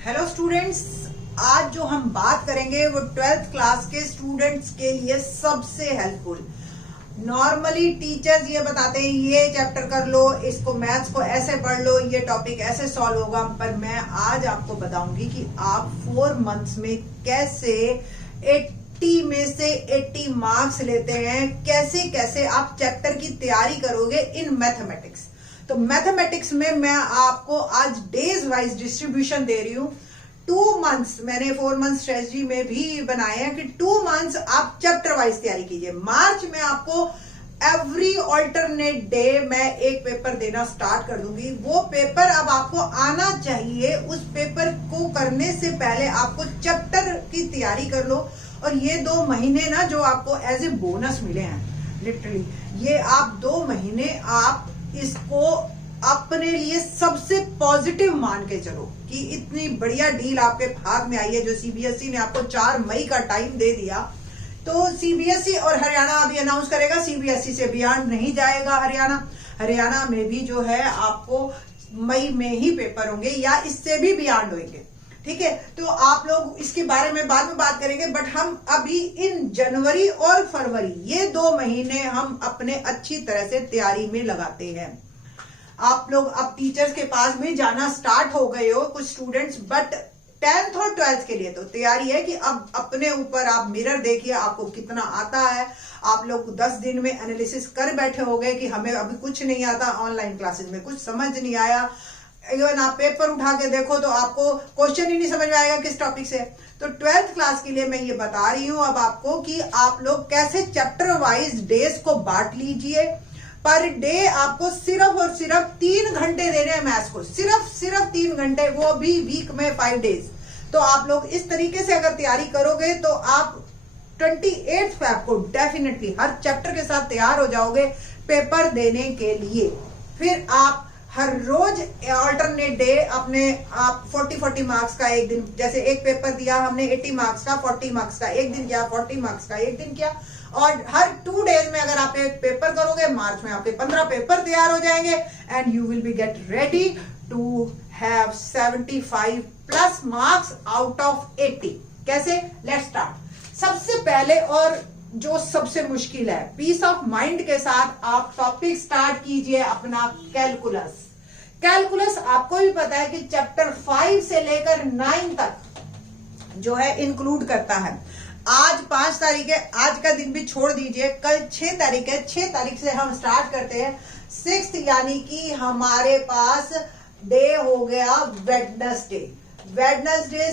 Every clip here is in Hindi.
हेलो स्टूडेंट्स, आज जो हम बात करेंगे वो 12th क्लास के स्टूडेंट्स के लिए सबसे हेल्पफुल। नॉर्मली टीचर्स ये बताते हैं ये चैप्टर कर लो, इसको मैथ्स को ऐसे पढ़ लो, ये टॉपिक ऐसे सॉल्व होगा, पर मैं आज आपको बताऊंगी कि आप 4 मंथ्स में कैसे 80 में से 80 मार्क्स लेते हैं, कैसे कैसे आप चैप्टर की तैयारी करोगे इन मैथमेटिक्स। तो मैथमेटिक्स में मैं आपको आज डेज वाइज डिस्ट्रीब्यूशन दे रही हूं। 2 मंथ्स मैंने 4 मंथ स्ट्रेटजी में भी बनाए हैं कि 2 मंथ्स आप चैप्टर वाइज तैयारी कीजिए। मार्च में आपको एवरी ऑल्टरनेट डे मैं एक पेपर देना स्टार्ट कर दूंगी। वो पेपर अब आपको आना चाहिए। उस पेपर को करने से पहले आपको चैप्टर की तैयारी कर लो। और ये 2 महीने ना जो आपको एज ए बोनस मिले हैं, लिटरली ये आप 2 महीने आप इसको अपने लिए सबसे पॉजिटिव मान के चलो कि इतनी बढ़िया डील आपके हाथ में आई है जो सीबीएसई ने आपको 4 मई का टाइम दे दिया। तो सीबीएसई और हरियाणा अभी अनाउंस करेगा, सीबीएसई से बियॉन्ड नहीं जाएगा हरियाणा में भी जो है आपको मई में ही पेपर होंगे या इससे भी बियॉन्ड होंगे। ठीक है, तो आप लोग इसके बारे में बाद में बात करेंगे, बट हम अभी इन जनवरी और फरवरी ये 2 महीने हम अपने अच्छी तरह से तैयारी में लगाते हैं। आप लोग अब टीचर्स के पास भी जाना स्टार्ट हो गए हो कुछ स्टूडेंट्स, बट 10th और 12th के लिए तो तैयारी है कि अब अपने ऊपर आप मिरर देखिए आपको कितना आता है। आप लोग 10 दिन में एनालिसिस कर बैठे हो गए कि हमें अभी कुछ नहीं आता, ऑनलाइन क्लासेस में कुछ समझ नहीं आया। इवन आप पेपर उठा के देखो तो आपको क्वेश्चन ही नहीं समझ में आएगा किस टॉपिक से। तो 12th क्लास के लिए मैं ये बता रही हूं अब आपको कि आप लोग कैसे चैप्टर वाइज डेज को बांट लीजिए। पर डे आपको सिर्फ और सिर्फ 3 घंटे देने हैं मैथ्स को, सिर्फ 3 घंटे, वो भी वीक में 5 डेज। तो आप लोग इस तरीके से अगर तैयारी करोगे तो आप 28 फेब को डेफिनेटली हर चैप्टर के साथ तैयार हो जाओगे पेपर देने के लिए। फिर आप हर रोज अल्टरनेट डे अपने आप 40 मार्क्स का एक दिन, जैसे एक पेपर दिया हमने 80 मार्क्स का, 40 मार्क्स का एक दिन किया, 40 मार्क्स का एक दिन किया। और हर 2 डेज में अगर आप एक पेपर करोगे, मार्च में आपके 15 पेपर तैयार हो जाएंगे and you will be get ready to have 75 plus marks out of 80। कैसे? Let's start. सबसे पहले और जो सबसे मुश्किल है, पीस ऑफ माइंड के साथ आप टॉपिक स्टार्ट कीजिए अपना कैलकुलस आपको भी पता है कि चैप्टर 5 से लेकर 9 तक जो है इंक्लूड करता है। आज 5 तारीख है, आज का दिन भी छोड़ दीजिए, कल 6 तारीख है, 6 तारीख से हम स्टार्ट करते हैं 6th, यानी कि हमारे पास डे हो गया वेडनेसडे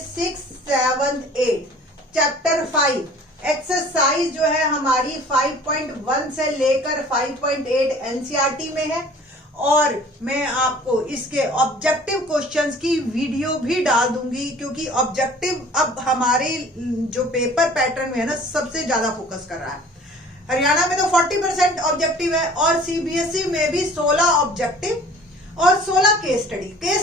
6, 7, 8 चैप्टर 5 एक्सरसाइज जो है हमारी 5.1 से लेकर 5.8 एनसीईआरटी में है। और मैं आपको इसके ऑब्जेक्टिव क्वेश्चंस की वीडियो भी डाल दूंगी, क्योंकि ऑब्जेक्टिव अब हमारे जो पेपर पैटर्न में है ना सबसे ज्यादा फोकस कर रहा है। हरियाणा में तो 40% ऑब्जेक्टिव है और सीबीएसई में भी 16 ऑब्जेक्टिव और 16 केस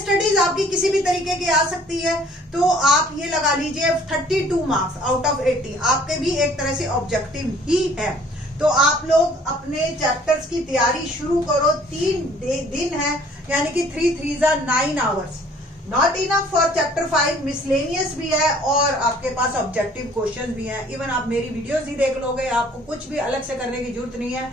स्टडीज आपकी किसी भी तरीके की आ सकती है। तो आप ये लगा लीजिए 32 मार्क्स आउट ऑफ 80 आपके भी एक तरह से ऑब्जेक्टिव ही है। तो आप लोग अपने चैप्टर्स की तैयारी शुरू करो। 3 दिन है, यानी कि 3 3s are 9 hours, not enough for chapter 5। Miscellaneous भी है और आपके पास ऑब्जेक्टिव क्वेश्चंस भी हैं। इवन आप मेरी वीडियोस ही देख लोगे, आपको कुछ भी अलग से करने की जरूरत नहीं है।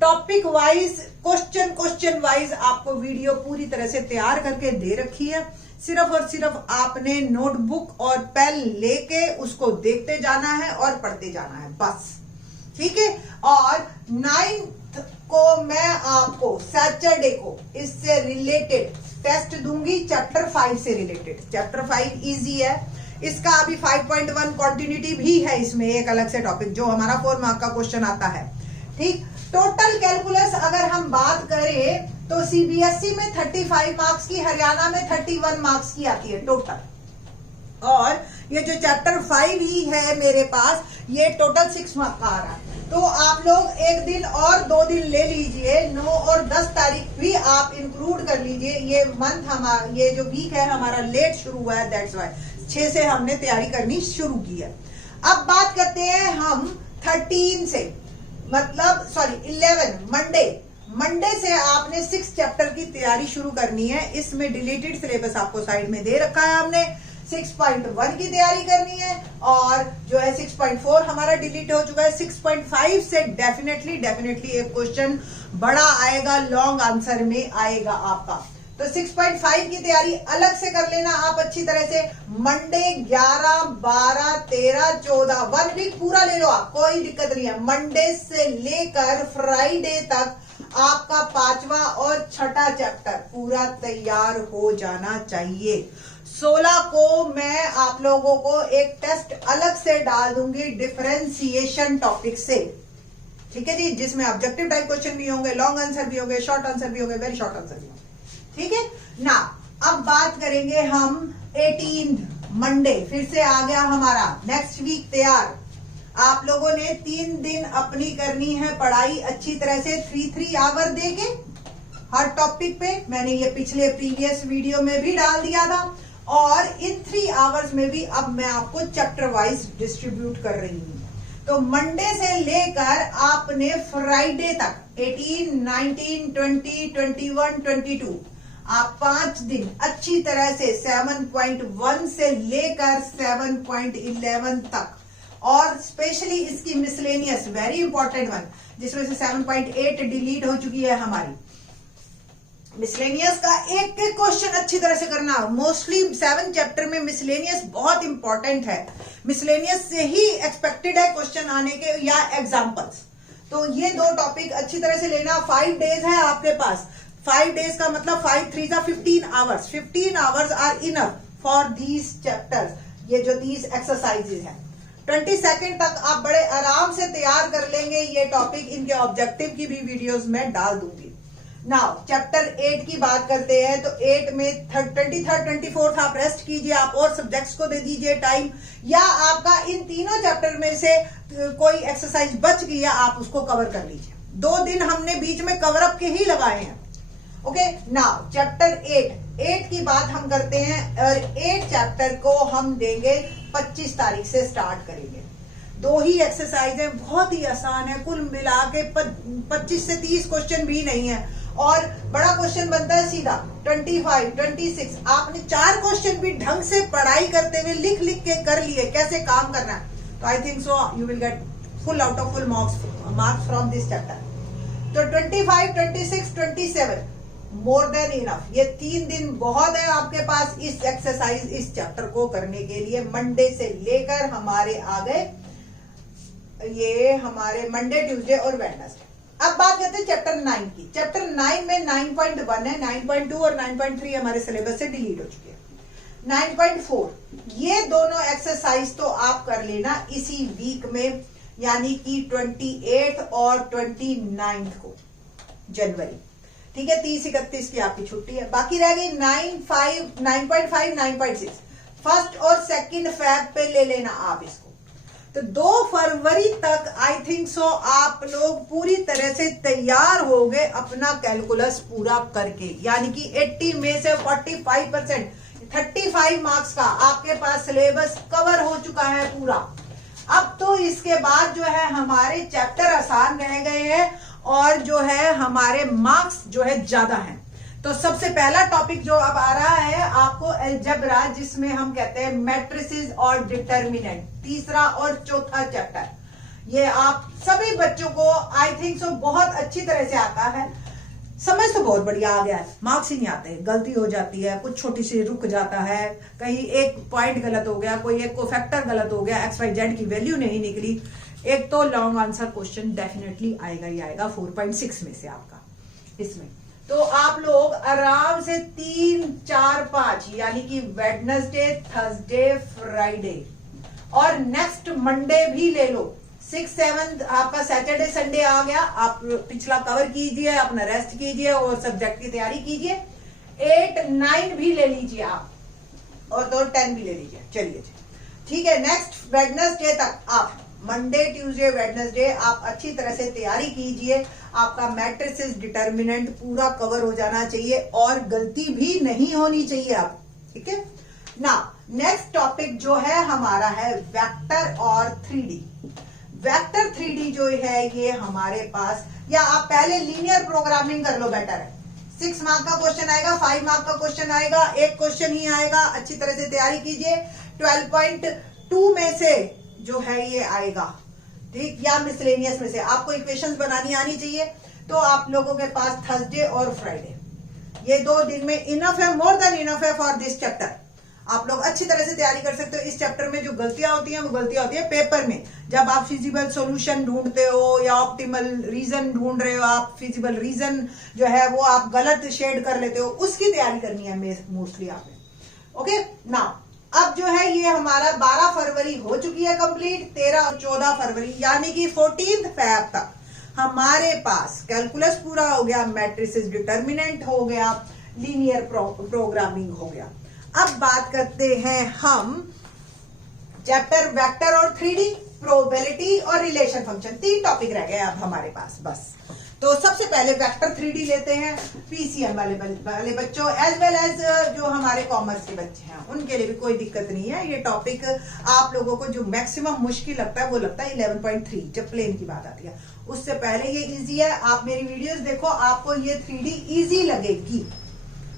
टॉपिक वाइज क्वेश्चन वाइज आपको वीडियो पूरी तरह से तैयार करके दे रखी है। सिर्फ और सिर्फ आपने नोटबुक और पेन लेके उसको देखते जाना है और पढ़ते जाना है, बस। ठीक है। और 9th को मैं आपको सैटरडे को इससे रिलेटेड टेस्ट दूंगी, चैप्टर 5 से रिलेटेड। चैप्टर 5 इजी है, इसका अभी 5.1 कॉन्टिन्यूटी भी है, इसमें एक अलग से टॉपिक जो हमारा 4 मार्क का क्वेश्चन आता है। ठीक। टोटल कैलकुलस अगर हम बात करें तो सीबीएसई में 35 मार्क्स की, हरियाणा में 31 मार्क्स की आती है टोटल। और ये जो चैप्टर 5 ही है मेरे पास, ये टोटल 6 मार्क्स का आ रहा है। तो आप लोग एक दिन और 2 दिन ले लीजिए, 9 और 10 तारीख भी आप इंक्लूड कर लीजिए। ये मंथ हमारा, ये जो वीक है हमारा लेट शुरू हुआ है, दैट्स व्हाई 6 से हमने तैयारी करनी शुरू की है। अब बात करते हैं हम 13 से, मतलब सॉरी 11 मंडे से आपने 6 चैप्टर की तैयारी शुरू करनी है। इसमें डिलीटेड सिलेबस आपको साइड में दे रखा है हमने। 6.1 की तैयारी करनी है, और जो है 6.4 हमारा डिलीट हो चुका है। 6.5 से डेफिनेटली एक क्वेश्चन बड़ा आएगा, लॉन्ग आंसर में आएगा आपका। तो 6.5 की तैयारी अलग से कर लेना आप अच्छी तरह से। मंडे 11, 12, 13, 14 1 वीक पूरा ले लो आप, कोई दिक्कत नहीं है। मंडे से लेकर फ्राइडे तक आपका 5वां और 6ठा चैप्टर पूरा तैयार हो जाना चाहिए। 16 को मैं आप लोगों को एक टेस्ट अलग से डाल दूंगी डिफरेंशिएशन टॉपिक से, ठीक है जी, जिसमें ऑब्जेक्टिव टाइप क्वेश्चन भी होंगे, लॉन्ग आंसर भी होंगे, शॉर्ट आंसर भी होंगे, वेरी शॉर्ट आंसर भी होंगे, ठीक है ना। अब बात करेंगे हम 18 मंडे, फिर से आ गया हमारा नेक्स्ट वीक तैयार। आप लोगों ने 3 दिन अपनी करनी है पढ़ाई अच्छी तरह से, 3 आवर देके हर टॉपिक पे। मैंने ये पिछले प्रीवियस वीडियो में भी डाल दिया था, और इन 3 आवर्स में भी अब मैं आपको चैप्टर वाइज डिस्ट्रीब्यूट कर रही हूं। तो मंडे से लेकर आपने फ्राइडे तक 18, 19, 20, 21, 22 आप 5 दिन अच्छी तरह से 7.1 से लेकर 7.11 तक, और स्पेशली इसकी मिसलेनियस वेरी इंपॉर्टेंट वन, जिसमें से 7.8 डिलीट हो चुकी है हमारी। मिसलेनियस का एक एक क्वेश्चन अच्छी तरह से करना। मोस्टली 7 चैप्टर में मिसलेनियस बहुत इंपॉर्टेंट है, मिसलेनियस से ही एक्सपेक्टेड है क्वेश्चन आने के या एग्जांपल्स। तो ये 2 टॉपिक अच्छी तरह से लेना। 5 डेज है आपके पास, 5 डेज का मतलब 5 3 15 hours. 15 hours are enough for these chapters, ये जो 30 एक्सरसाइजेज हैं। 22 तक आप बड़े आराम से तैयार कर लेंगे ये टॉपिक। इनके ऑब्जेक्टिव की भी वीडियोस में डाल दूंगी। नाउ चैप्टर 8 की बात करते हैं। तो 8 में 23, 24 आप रेस्ट कीजिए, आप और सब्जेक्ट्स को दे दीजिए टाइम, या आपका इन तीनों चैप्टर में से कोई एक्सरसाइज बच गई है आप उसको कवर कर लीजिए। 2 दिन हमने बीच में कवर अप के ही लगाए हैं। ओके, नाउ चैप्टर 8 की बात हम करते हैं, और 8 चैप्टर को हम देंगे 25 तारीख से स्टार्ट करेंगे। 2 ही एक्सरसाइज है, बहुत ही आसान है, कुल मिला के 25 से 30 क्वेश्चन भी नहीं है, और बड़ा क्वेश्चन बनता है सीधा 25, 26। आपने 4 क्वेश्चन भी ढंग से पढ़ाई करते हुए लिख के कर लिए कैसे काम करना है, तो I think so you will get full out of full marks from this chapter. तो 25, 26, 27 मोर देन इनफ। ये 3 दिन बहुत है आपके पास इस एक्सरसाइज, इस चैप्टर को करने के लिए। मंडे से लेकर हमारे आ गए ये हमारे मंडे, ट्यूसडे और वेडनेसडे। अब बात करते हैं चैप्टर 9 की। चैप्टर 9 में 9.1 है, 9.2 और 9.3 हमारे सिलेबस से डिलीट हो चुके हैं। 9.4 ये दोनों एक्सरसाइज तो आप कर लेना इसी वीक में, यानी कि 28 और 29 को जनवरी, ठीक है। 30-31 की आपकी छुट्टी है। बाकी रह गई 9.5, 9.6 1 और 2 फेब पे ले लेना आप इसको। तो 2 फरवरी तक आई थिंक सो आप लोग पूरी तरह से तैयार हो गए अपना कैलकुलस पूरा करके, यानी कि 80 में से 45%, 35 मार्क्स का आपके पास सिलेबस कवर हो चुका है पूरा। अब तो इसके बाद जो है हमारे चैप्टर आसान रह गए हैं, और जो है हमारे मार्क्स जो है ज्यादा हैं। तो सबसे पहला टॉपिक जो अब आ रहा है आपको अलजेब्रा, जिसमें हम कहते हैं मैट्रिसेस और डिटर्मिनेंट, 3रा और 4था चैप्टर। ये आप सभी बच्चों को आई थिंक सो बहुत अच्छी तरह से आता है। समझ तो बहुत बढ़िया आ गया है, मार्क्स ही नहीं आते, गलती हो जाती है, कुछ छोटी सी रुक जाता है, कहीं एक पॉइंट गलत हो गया, कोई एक कोफैक्टर गलत हो गया, XYZ की वैल्यू नहीं निकली। एक तो लॉन्ग आंसर क्वेश्चन डेफिनेटली आएगा ही आएगा 4.6 में से आपका इसमें। तो आप लोग आराम से 3, 4, 5 यानी कि वेडनेसडे, थर्सडे, फ्राइडे और नेक्स्ट मंडे भी ले लो। 6, 7 आपका सैटरडे संडे आ गया, आप पिछला कवर कीजिए, अपना रेस्ट कीजिए और सब्जेक्ट की तैयारी कीजिए। 8, 9 भी ले लीजिए आप, और तो 10 भी ले लीजिए। चलिए ठीक है, नेक्स्ट वेडनेसडे तक आप मंडे, ट्यूसडे, वेडनेसडे आप अच्छी तरह से तैयारी कीजिए। आपका मैट्रिसेस, डिटर्मिनेंट पूरा कवर हो जाना चाहिए और गलती भी नहीं होनी चाहिए आप, ठीक है ना। नेक्स्ट टॉपिक जो है हमारा है वेक्टर और 3D। वेक्टर 3D जो है ये हमारे पास, या आप पहले लीनियर प्रोग्रामिंग कर लो, बेटर है। 6 मार्क का क्वेश्चन आएगा, 5 मार्क का क्वेश्चन आएगा, एक क्वेश्चन ही आएगा। अच्छी तरह से तैयारी कीजिए। 12.2 में से जो है ये आएगा, ठीक, या मिसलेनियस में से आपको इक्वेशंस बनानी आनी चाहिए। तो आप लोगों के पास थर्सडे और फ्राइडे ये 2 दिन में इनफ है, मोर देन इनफ है फॉर दिस चैप्टर। आप लोग अच्छी तरह से तैयारी कर सकते हो। इस चैप्टर में जो गलतियां होती हैं वो गलतियां होती है पेपर में, जब आप फिजिबल सॉल्यूशन ढूंढते हो या ऑप्टिमल रीजन ढूंढ रहे हो, आप फिजिबल रीजन जो है वो आप गलत शेड कर लेते हो, उसकी तैयारी करनी है मोस्टली आपने। ओके नाउ, अब जो है ये हमारा 12 फरवरी हो चुकी है कंप्लीट। 13 और 14 फरवरी यानी कि 14 फैब तक हमारे पास कैलकुलस पूरा हो गया, मैट्रिसेस डिटर्मिनेंट हो गया, लीनियर प्रोग्रामिंग हो गया। अब बात करते हैं हम चैप्टर वेक्टर और 3D, प्रोबेबिलिटी और रिलेशन फंक्शन। 3 टॉपिक रह गए अब हमारे पास बस। तो सबसे पहले वेक्टर 3D लेते हैं पीसीएम वाले बच्चों, एज वेल एज जो हमारे कॉमर्स के बच्चे हैं उनके लिए भी कोई दिक्कत नहीं है। ये टॉपिक आप लोगों को जो मैक्सिमम मुश्किल लगता है वो लगता है 11.3 जब प्लेन की बात आती है। उससे पहले ये इजी है, आप मेरी वीडियोस देखो, आपको ये 3D इजी लगेगी,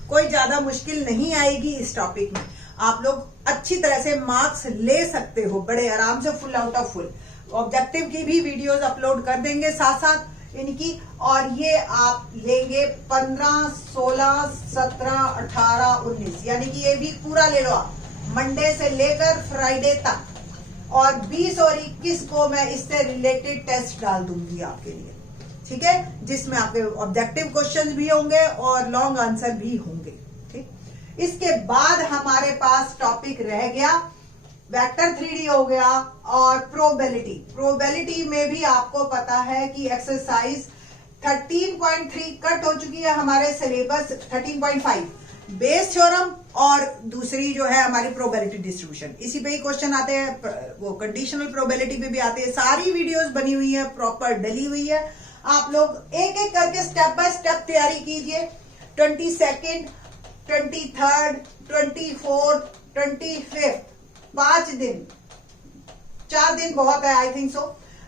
कोई ज्यादा मुश्किल नहीं आएगी इस टॉपिक में। आप लोग अच्छी तरह से मार्क्स ले सकते हो बड़े आराम से, full out of full. Objective की भी वीडियोस अपलोड कर देंगे साथ साथ इनकी, और ये आप लेंगे 15, 16, 17, 18, 19 यानी कि ये वीक पूरा ले लो आप, मंडे से लेकर फ्राइडे तक। और 20 और 21 को मैं इससे रिलेटेड टेस्ट डाल दूंगी आपके लिए, ठीक है, जिसमें आपके ऑब्जेक्टिव क्वेश्चन भी होंगे और लॉन्ग आंसर भी होंगे, ठीक। इसके बाद हमारे पास टॉपिक रह गया वेक्टर 3D हो गया और प्रोबेबिलिटी में भी आपको पता है कि एक्सरसाइज 13.3 कट हो चुकी है हमारे सिलेबस, 13.5 बेस थ्योरम और दूसरी जो है हमारी प्रोबेबिलिटी डिस्ट्रीब्यूशन, इसी पे ही क्वेश्चन आते हैं। वो कंडीशनल प्रोबेबिलिटी पे भी आते हैं। सारी वीडियोस बनी हुई है, प्रॉपर डली हुई है। आप लोग एक एक करके स्टेप बाय स्टेप तैयारी कीजिए। 22, 23, 24, 25 5 दिन, 4 दिन बहुत है आई थिंक सो।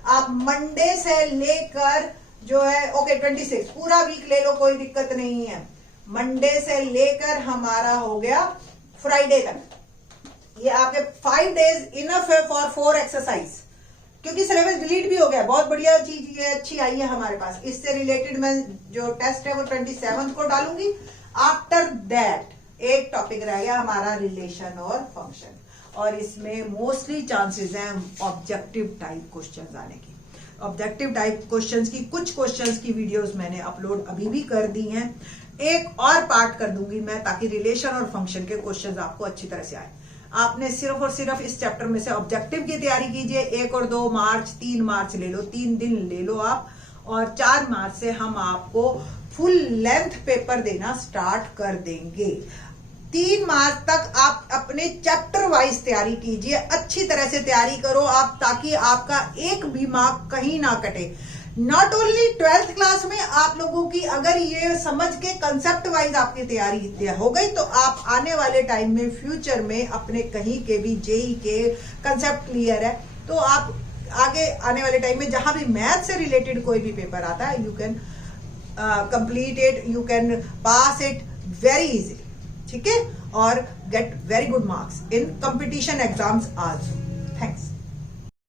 आप मंडे से लेकर जो है 26 पूरा वीक ले लो, कोई दिक्कत नहीं है। मंडे से लेकर हमारा हो गया फ्राइडे तक, ये आपके 5 डेज इनफ है फॉर 4 एक्सरसाइज, क्योंकि सिलेबस डिलीट भी हो गया। बहुत बढ़िया चीज ये अच्छी आई है हमारे पास। इससे रिलेटेड मैं जो टेस्ट है वो 27 को डालूंगी। आफ्टर दैट एक टॉपिक रह गया हमारा रिलेशन और फंक्शन, और इसमें मोस्टली चांसेस हैं ऑब्जेक्टिव टाइप क्वेश्चंस आने की। ऑब्जेक्टिव टाइप क्वेश्चंस की कुछ क्वेश्चंस की वीडियोस मैंने अपलोड अभी भी कर दी हैं, एक और पार्ट कर दूंगी मैं, ताकि रिलेशन और फंक्शन के क्वेश्चंस आपको अच्छी तरह से आए। आपने सिर्फ और सिर्फ इस चैप्टर में से ऑब्जेक्टिव की तैयारी कीजिए। 1 और 2 मार्च, 3 मार्च ले लो, 3 दिन ले लो आप, और 4 मार्च से हम आपको फुल लेंथ पेपर देना स्टार्ट कर देंगे। 3 मार्च तक आप अपने चैप्टर वाइज तैयारी कीजिए, अच्छी तरह से तैयारी करो आप, ताकि आपका एक भी मार्क कहीं ना कटे। नॉट ओनली 12th क्लास में आप लोगों की अगर ये समझ के कंसेप्ट वाइज आपकी तैयारी हो गई, तो आप आने वाले टाइम में फ्यूचर में अपने कहीं के भी जेई के कंसेप्ट क्लियर है, तो आप आगे आने वाले टाइम में जहां भी मैथ से रिलेटेड कोई भी पेपर आता है, you can complete it, you can pass it very easily, ठीक है, और get very good marks in competition exams also. Thanks.